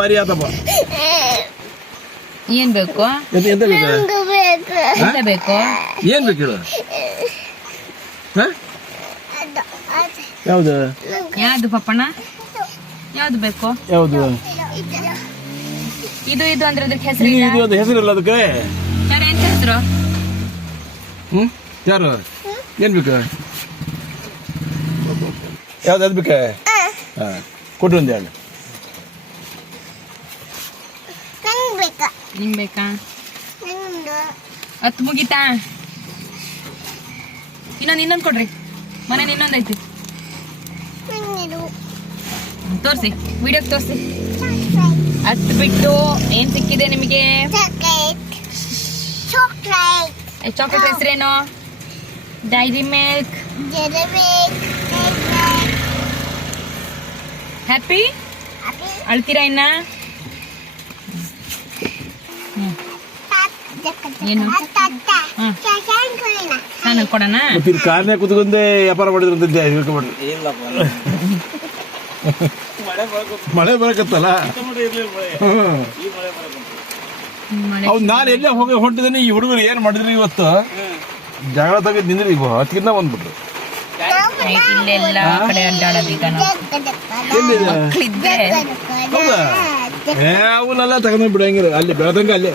ಮರ್ಯಾದಪ್ಪ ಏನ್ ಬೇಕು? ಎಂತ ಬೇಕು? ಎಂತ ಬೇಕು? ಏನ್ ಬೇಕು ಹೇಳು? ಯಾವ್ದು ಯಾವ್ದು ಪಪ್ಪಣ್ಣ? ಯಾವ್ದು ಬೇಕು? ಯಾವ್ದು ಇದು ಇದು ಅಂದ್ರೆ ಅದಕ್ಕೆ ಹೆಸರು ಇದು ಒಂದು ಹೆಸರಿಲ್ಲ ಅದಕ್ಕೆ. ಯಾರು ಎಂತ ಹೆಸರು? ಯಾರು ಏನ್ ಬೇಕು? ಯಾವ್ದು ಅದ್ ಬೇಕ? ಕೊಟ್ರು ಒಂದು ಹೇಳು. ನಿಂಗ್ ಬೇಕಾ? ಹತ್ತು ಮುಗಿತಾ? ಇನ್ನೊಂದು ಕೊಡ್ರಿ. ಮನೇಲಿ ಇನ್ನೊಂದೈತಿ, ತೋರ್ಸಿ, ವಿಡಿಯೋಗೆ ತೋರ್ಸಿ. ಹತ್ತು ಬಿಟ್ಟು ಏನ್ ಸಿಕ್ಕಿದೆ ನಿಮಗೆ? ಚಾಕ್ಲೇಟ್ ಹೆಸರೇನು? Dairy milk. ಹ್ಯಾಪಿ? ಅಳ್ತೀರಾ ಇನ್ನ? ಏನು ನಾನು ಕೊಡೋಣ? ಕಾರ್ನೇ ಕುತ್ಕೊಂಡೆ ವ್ಯಾಪಾರ ಮಾಡಿದ್ರಂತೆ. ಮಳೆ ಬರಕತ್ತಲ್ಲ. ಹೌದು, ನಾನು ಎಲ್ಲೇ ಹೋಗಿ ಹೊಂಟಿದ್ದೀನಿ. ಈ ಹುಡುಗರು ಏನ್ ಮಾಡಿದ್ರಿ ಇವತ್ತು? ಜಗಳ ತೆಗೆದು ನಿಂದ್ರಿ. ಹತ್ತಿನ ಬಂದ್ಬಿಟ್ರು. ಇಲ್ಲೆಲ್ಲ ಕಡೆ ಅಡ್ಡಾಡೋದು ಈಗ ಎಲ್ಲಿದೆ? ಹೌದಾ? ಅವನ್ನೆಲ್ಲ ತಗೊಂಡ್ ಬಿಡಂಗಿಲ್ಲ. ಅಲ್ಲಿ ಬೆಳದಂಗ ಅಲ್ಲೇ